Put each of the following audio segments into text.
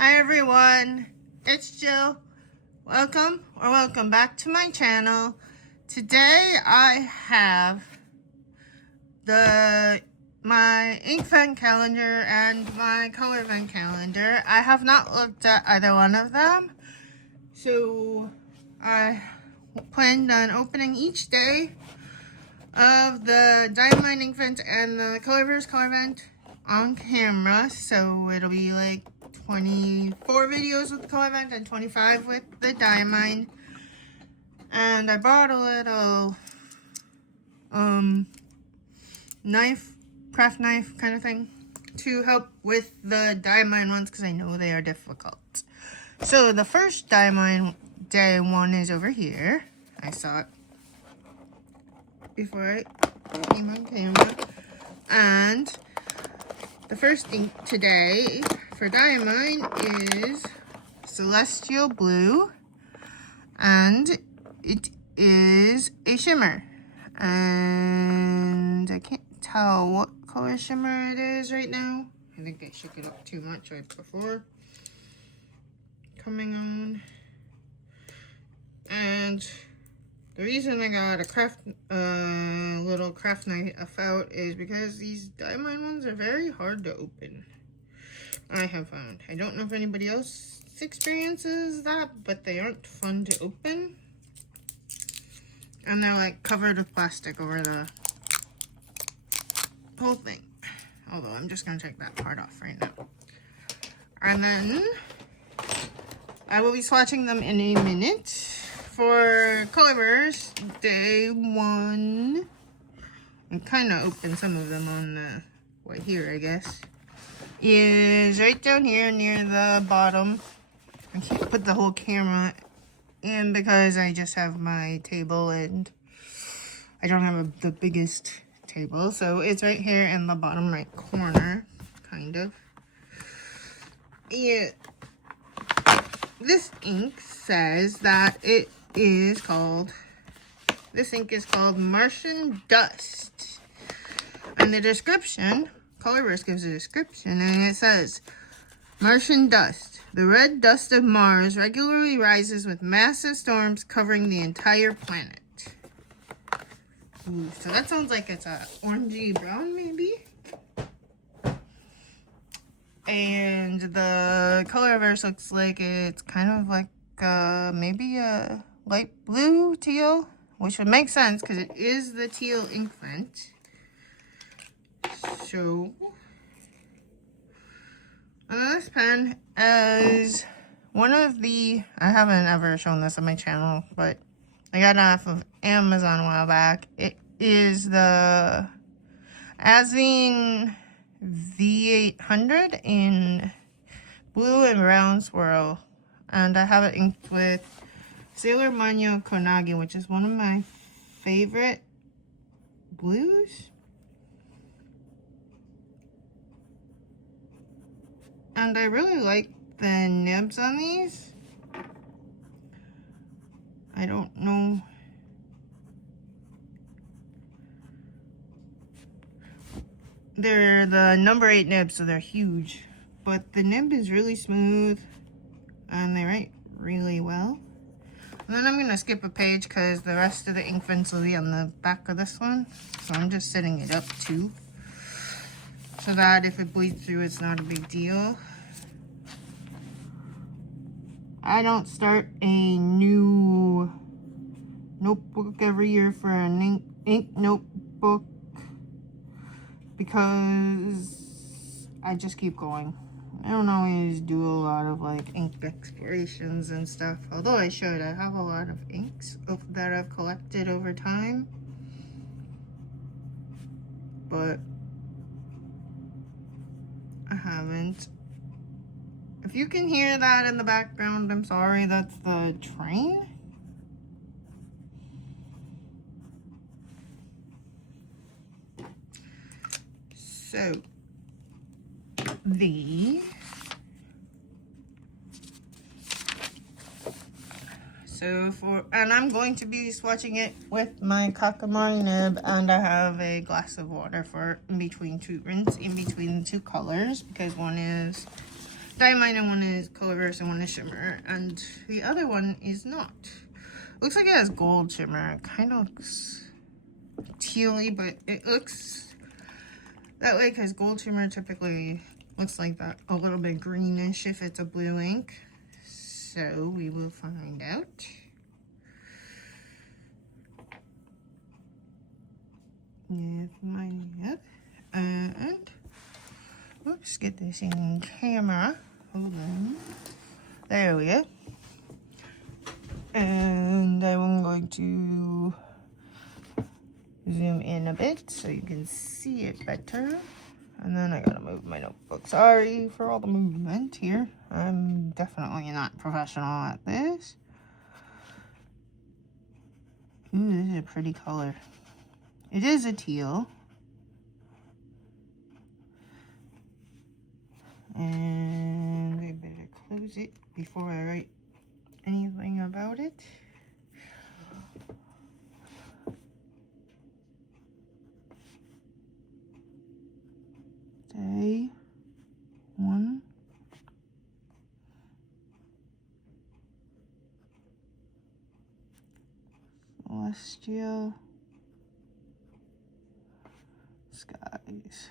Hi everyone, it's Jill. Welcome back to my channel. Today I have my Inkvent calendar and my Colorvent calendar. I have not looked at either one of them, so I planned on opening each day of the Diamine Inkvent and the Colorverse on camera, so it'll be like 24 videos with the Colorvent and 25 with the Diamine. And I bought a little craft knife kind of thing to help with the Diamine ones because I know they are difficult. So the first Diamine day one is over here. I saw it before I came on camera. And the first ink today for Diamine is Celestial Blue, and it is a shimmer. And I can't tell what color shimmer it is right now. I think I shook it up too much right before coming on. And the reason I got a little craft knife out is because these Diamine ones are very hard to open. I have found. I don't know if anybody else experiences that, but they aren't fun to open. And they're like covered with plastic over the whole thing. Although I'm just gonna take that part off right now. And then I will be swatching them in a minute. For Colorverse, day one, I kind of opened some of them on the way here, I guess, is right down here near the bottom. I can't put the whole camera in because I just have my table and I don't have the biggest table. So it's right here in the bottom right corner, kind of. Yeah. This ink says that this ink is called Martian Dust. And the description, Colorverse gives a description, and it says, Martian dust. The red dust of Mars regularly rises with massive storms covering the entire planet. Ooh, so that sounds like it's a orangey brown, maybe? And the Colorverse looks like it's kind of like maybe a light blue teal, which would make sense because it is the teal Inkvent. So, and then this pen is one of the, I haven't ever shown this on my channel, but I got it off of Amazon a while back. It is the Azine V800 in blue and brown swirl. And I have it inked with Sailor Manyo Konagi, which is one of my favorite blues. And I really like the nibs on these. I don't know. They're the number 8 nibs, so they're huge. But the nib is really smooth and they write really well. And then I'm going to skip a page because the rest of the Inkvents will be on the back of this one. So I'm just setting it up too, so that if it bleeds through, it's not a big deal. I don't start a new notebook every year for an ink notebook because I just keep going. I don't always do a lot of like ink explorations and stuff, although I should. I have a lot of inks that I've collected over time, but I haven't. If you can hear that in the background, I'm sorry, that's the train. So, and I'm going to be swatching it with my Kakamari nib, and I have a glass of water for in between two rinse in between the two colors because one is Diamine and one is Colorverse and one is shimmer, and the other one is not. Looks like it has gold shimmer. It kind of looks tealy, but it looks that way because gold shimmer typically looks like that, a little bit greenish if it's a blue ink. So we will find out. Yep. And oops, get this in camera. Hold on. There we go. And I'm going to zoom in a bit so you can see it better. And then I gotta move my notebook. Sorry for all the movement here. I'm definitely not professional at this. Ooh, this is a pretty color. It is a teal. And I better close it before I write anything about it. Day 1. Celestial skies.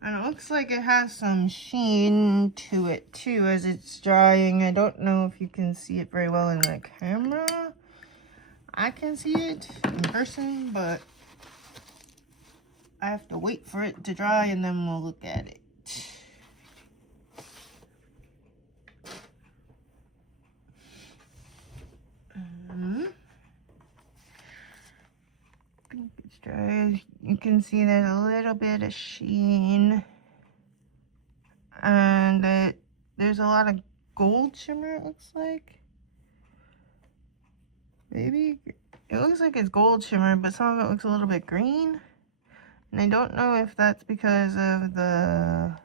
And it looks like it has some sheen to it too as it's drying. I don't know if you can see it very well in the camera. I can see it in person, but I have to wait for it to dry and then we'll look at it. I think it's dry. You can see there's a little bit of sheen. And there's a lot of gold shimmer, it looks like. Maybe it looks like it's gold shimmer, but some of it looks a little bit green. And I don't know if that's because of the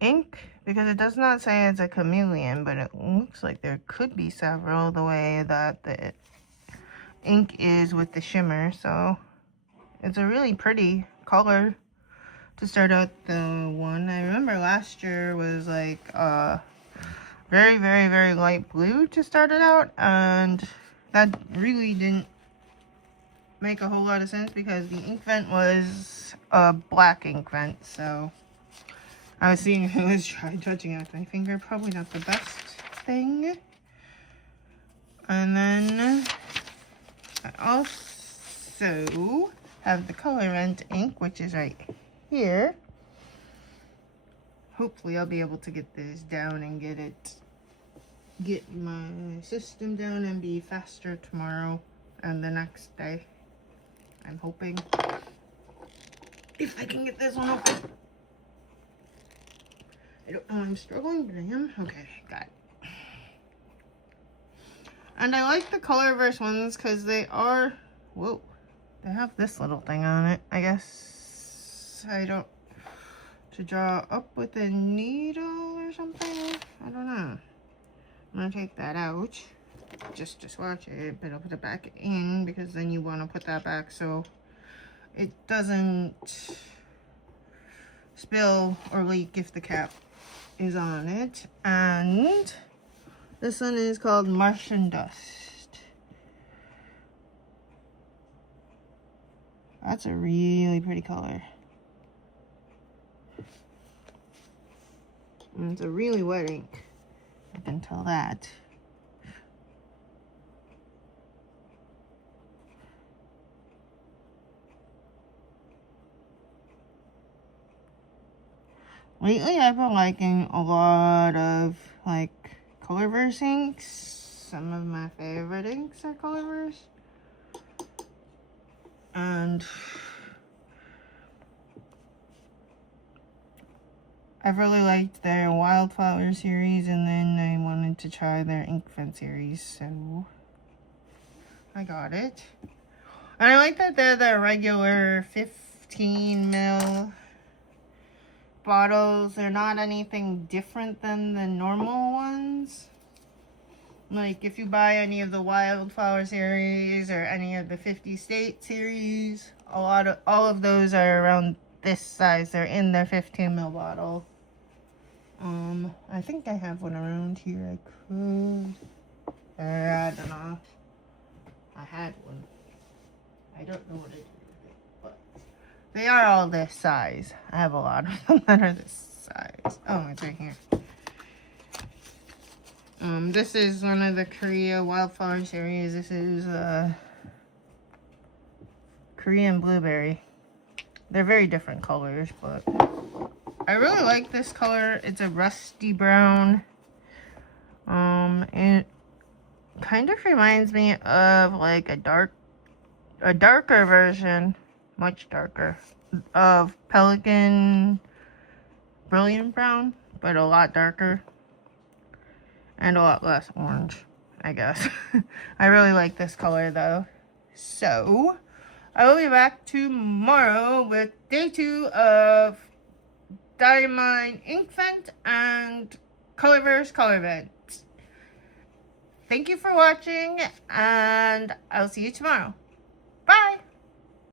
ink, because it does not say it's a chameleon, but it looks like there could be several the way that the ink is with the shimmer. So it's a really pretty color to start out the one. I remember last year was like very, very, very light blue to start it out, and that really didn't make a whole lot of sense because the Inkvent was a black Inkvent, so I was seeing if it was try touching it with my finger, probably not the best thing. And then I also have the Colorvent ink, which is right here. Hopefully I'll be able to get this down and get my system down and be faster tomorrow and the next day. I'm hoping. If I can get this one open. I don't know, I'm struggling, but I am. Okay, got it. And I like the Colorverse ones because they are, whoa, they have this little thing on it. I guess I don't, to draw up with a needle or something. I don't know. I'm gonna take that out just to swatch it, but I'll put it back in because then you want to put that back so it doesn't spill or leak if the cap is on it. And this one is called Martian Dust. That's a really pretty color. And it's a really wet ink. I can tell that. Lately, I've been liking a lot of, like, Colorverse inks. Some of my favorite inks are Colorverse. And I've really liked their Wildflower series, and then I wanted to try their Inkvent series, so I got it. And I like that they're the regular 15 ml bottles. They're not anything different than the normal ones. Like if you buy any of the Wildflower series or any of the 50 State series, all of those are around this size. They're in their 15 ml bottle. I think I have one around here. I could. I don't know. I had one. I don't know what I did with it, but they are all this size. I have a lot of them that are this size. Oh, it's right here. This is one of the Korea Wildflower series. This is Korean Blueberry. They're very different colors, but I really like this color. It's a rusty brown. And it kind of reminds me of like a darker version, much darker, of Pelican Brilliant Brown, but a lot darker. And a lot less orange, I guess. I really like this color though. So, I will be back tomorrow with day 2 of Diamine Inkvent and Colorverse Colorvent. Thank you for watching, and I'll see you tomorrow.